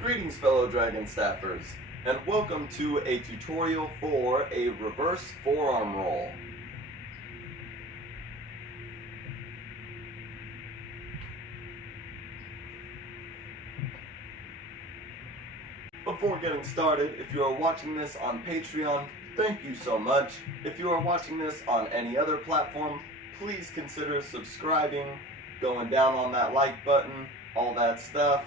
Greetings, fellow Dragon Staffers, and welcome to a tutorial for a reverse forearm roll. Before getting started, if you are watching this on Patreon, thank you so much. If you are watching this on any other platform, please consider subscribing, going down on that like button, all that stuff.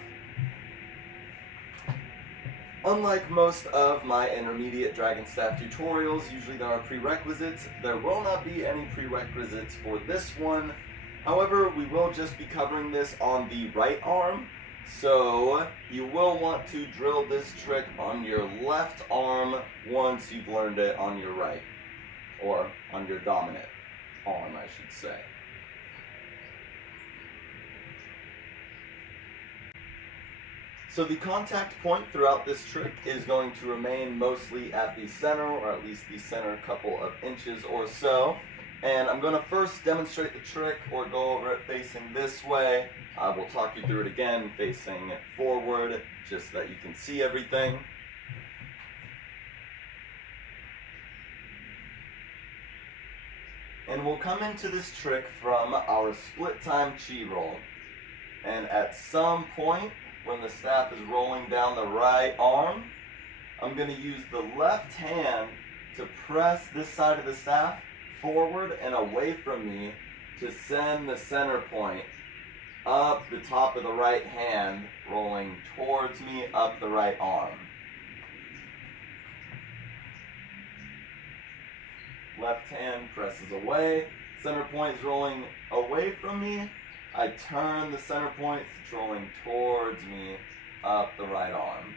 Unlike most of my intermediate Dragonstaff tutorials, usually there are prerequisites. There will not be any prerequisites for this one. However, we will just be covering this on the right arm. So you will want to drill this trick on your left arm once you've learned it on your right, or on your dominant arm, I should say. So the contact point throughout this trick is going to remain mostly at the center, or at least the center couple of inches or so. And I'm going to first demonstrate the trick, or go over it facing this way. We'll talk you through it again facing forward, just so that you can see everything. And we'll come into this trick from our split time chi roll. And at some point, when the staff is rolling down the right arm, I'm going to use the left hand to press this side of the staff forward and away from me to send the center point up the top of the right hand, rolling towards me up the right arm. Left hand presses away, center point is rolling away from me. I turn the center point, it's rolling towards me up the right arm.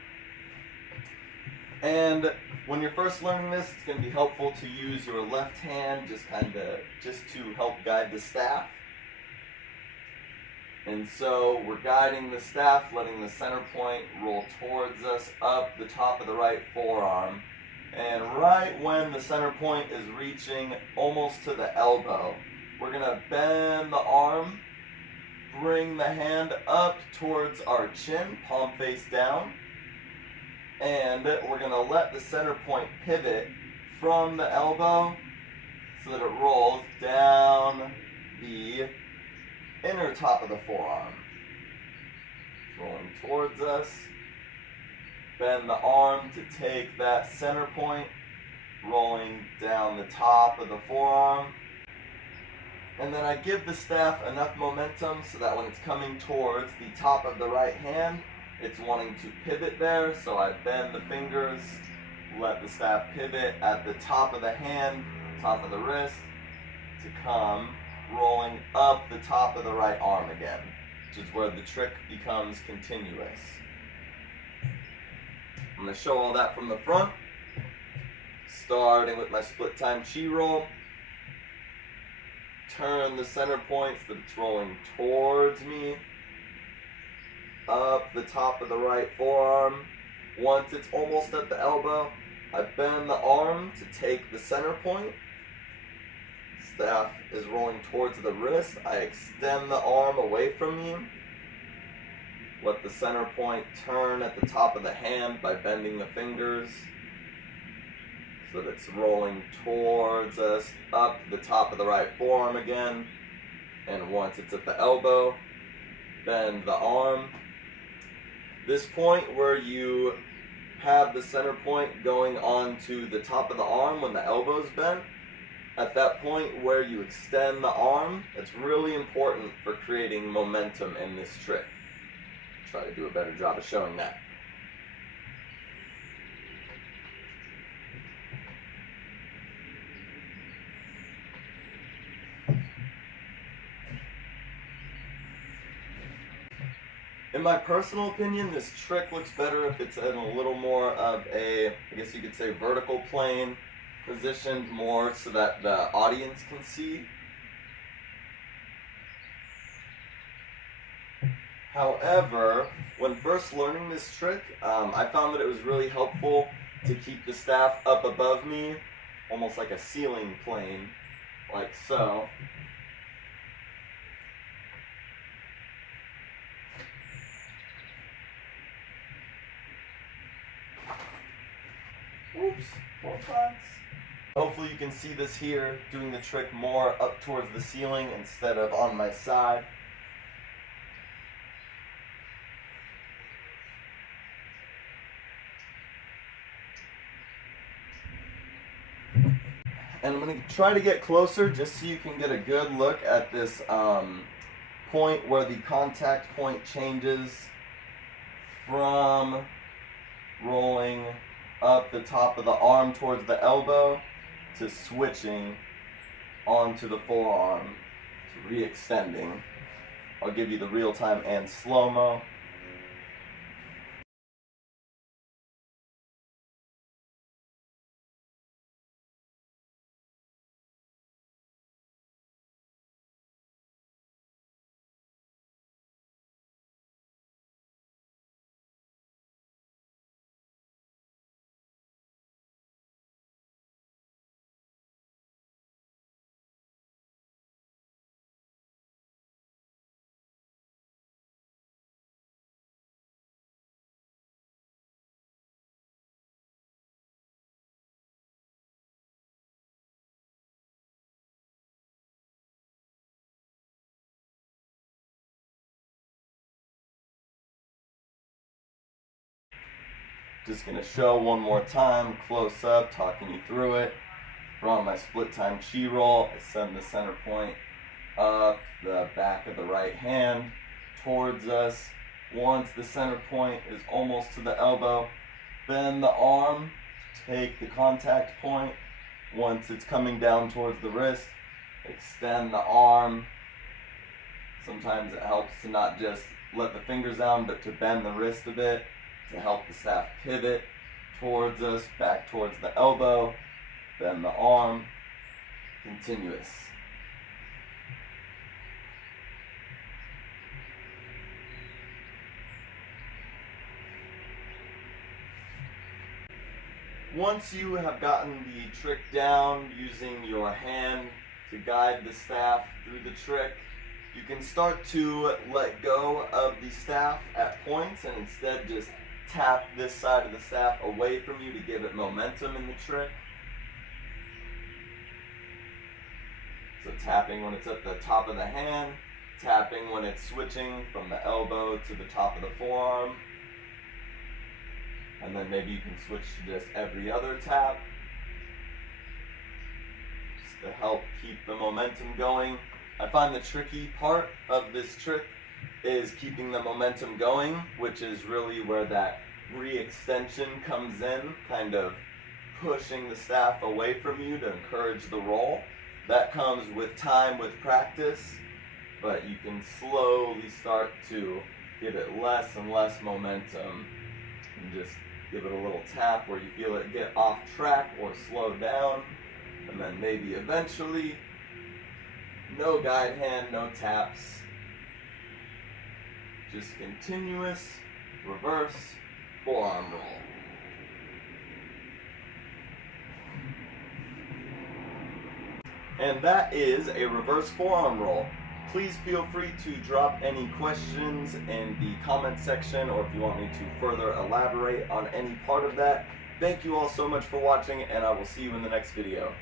And when you're first learning this, it's going to be helpful to use your left hand just to help guide the staff. And so we're guiding the staff, letting the center point roll towards us up the top of the right forearm. And right when the center point is reaching almost to the elbow, we're going to bend the arm, bring the hand up towards our chin, palm face down, and we're going to let the center point pivot from the elbow so that it rolls down the inner top of the forearm. Rolling towards us, bend the arm to take that center point, rolling down the top of the forearm. And then I give the staff enough momentum so that when it's coming towards the top of the right hand, it's wanting to pivot there. So I bend the fingers, let the staff pivot at the top of the hand, top of the wrist, to come rolling up the top of the right arm again, which is where the trick becomes continuous. I'm going to show all that from the front, starting with my split time chi roll. Turn the center point so that it's rolling towards me up the top of the right forearm. Once it's almost at the elbow, I bend the arm to take the center point. Staff is rolling towards the wrist. I extend the arm away from me. Let the center point turn at the top of the hand by bending the fingers so that it's rolling towards us up the top of the right forearm again. And once it's at the elbow, bend the arm. This point where you have the center point going onto the top of the arm when the elbow's bent, at that point where you extend the arm, it's really important for creating momentum in this trick. Try to do a better job of showing that. In my personal opinion, this trick looks better if it's in a little more of a, I guess you could say, vertical plane, positioned more so that the audience can see. However, when first learning this trick, I found that it was really helpful to keep the staff up above me almost like a ceiling plane, like so. Oops, more times. Hopefully you can see this here, doing the trick more up towards the ceiling instead of on my side. And I'm going to try to get closer just so you can get a good look at this point where the contact point changes from rolling up the top of the arm towards the elbow to switching onto the forearm, to re-extending. I'll give you the real-time and slow-mo. Just going to show one more time, close up, talking you through it. We're on my split time chi roll. I send the center point up the back of the right hand towards us. Once the center point is almost to the elbow, bend the arm, take the contact point. Once it's coming down towards the wrist, extend the arm. Sometimes it helps to not just let the fingers down, but to bend the wrist a bit, to help the staff pivot towards us, back towards the elbow, bend the arm, continuous. Once you have gotten the trick down, using your hand to guide the staff through the trick, you can start to let go of the staff at points and instead just tap this side of the staff away from you to give it momentum in the trick. So tapping when it's at the top of the hand, tapping when it's switching from the elbow to the top of the forearm, and then maybe you can switch to just every other tap, just to help keep the momentum going. I find the tricky part of this trick is keeping the momentum going, which is really where that re-extension comes in, kind of pushing the staff away from you to encourage the roll. That comes with time, with practice, but you can slowly start to give it less and less momentum and just give it a little tap where you feel it get off track or slow down, and then maybe eventually no guide hand, no taps, just continuous reverse forearm roll. And that is a reverse forearm roll. Please feel free to drop any questions in the comment section, or if you want me to further elaborate on any part of that. Thank you all so much for watching, and I will see you in the next video.